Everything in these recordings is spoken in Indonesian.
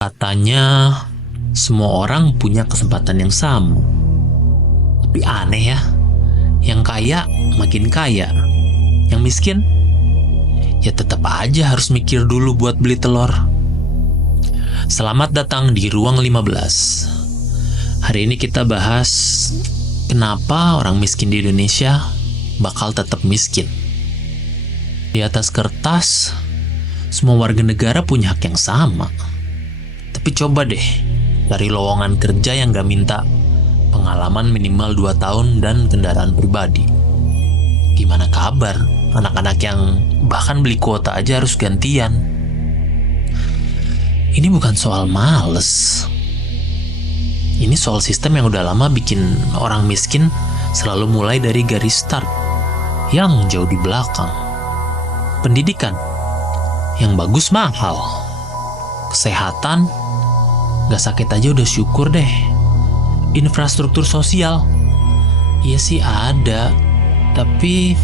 Katanya semua orang punya kesempatan yang sama. Tapi aneh ya, yang kaya makin kaya, yang miskin ya tetap aja harus mikir dulu buat beli telur. Selamat datang di Ruang 15. Hari ini kita bahas kenapa orang miskin di Indonesia bakal tetap miskin. Di atas kertas, semua warga negara punya hak yang sama. Tapi coba deh, cari lowongan kerja yang gak minta pengalaman minimal 2 tahun dan kendaraan pribadi. Gimana kabar anak-anak yang bahkan beli kuota aja harus gantian? Ini bukan soal males. Ini soal sistem yang udah lama bikin orang miskin selalu mulai dari garis start yang jauh di belakang. Pendidikan yang bagus mahal. Kesehatan gak sakit aja udah syukur deh. Infrastruktur sosial iya sih ada, tapi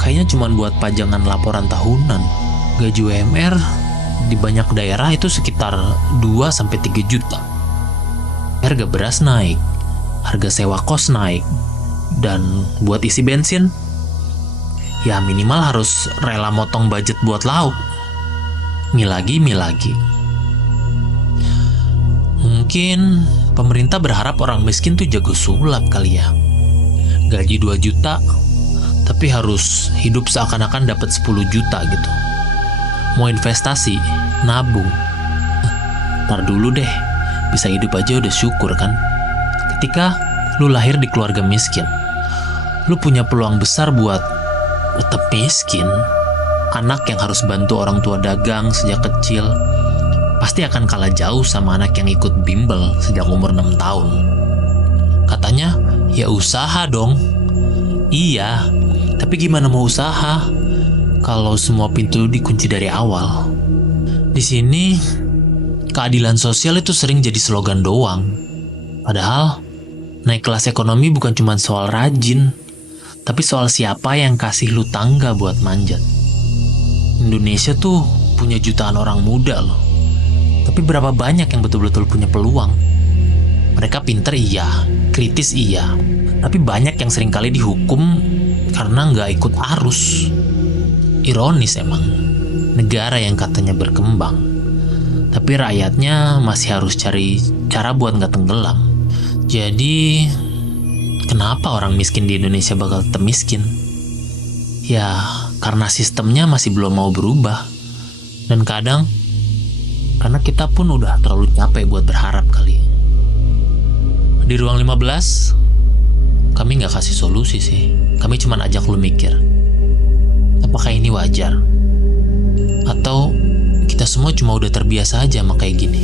kayaknya cuma buat pajangan laporan tahunan. Gaji UMR di banyak daerah itu sekitar 2-3 juta. Harga beras naik, harga sewa kos naik, dan buat isi bensin ya minimal harus rela motong budget buat lauk. Mie lagi. Mungkin pemerintah berharap orang miskin tuh jago sulap kali ya. Gaji 2 juta, tapi harus hidup seakan-akan dapat 10 juta gitu. Mau investasi, nabung. Ntar dulu deh, bisa hidup aja udah syukur kan. Ketika lu lahir di keluarga miskin, lu punya peluang besar buat tetap miskin. Anak yang harus bantu orang tua dagang sejak kecil pasti akan kalah jauh sama anak yang ikut bimbel sejak umur 6 tahun. Katanya, ya usaha dong. Iya, tapi gimana mau usaha kalau semua pintu dikunci dari awal? Di sini, keadilan sosial itu sering jadi slogan doang. Padahal, naik kelas ekonomi bukan cuma soal rajin, tapi soal siapa yang kasih lu tangga buat manjat. Indonesia tuh punya jutaan orang muda loh. Tapi berapa banyak yang betul-betul punya peluang? Mereka pinter iya, kritis iya, tapi banyak yang seringkali dihukum karena nggak ikut arus. Ironis emang, negara yang katanya berkembang, tapi rakyatnya masih harus cari cara buat nggak tenggelam. Jadi, kenapa orang miskin di Indonesia bakal tetap miskin? Ya, karena sistemnya masih belum mau berubah. Dan kadang, karena kita pun udah terlalu capek buat berharap kali. Di Ruang 15, kami nggak kasih solusi sih. Kami cuma ajak lu mikir. Apakah ini wajar? Atau kita semua cuma udah terbiasa aja sama kayak gini?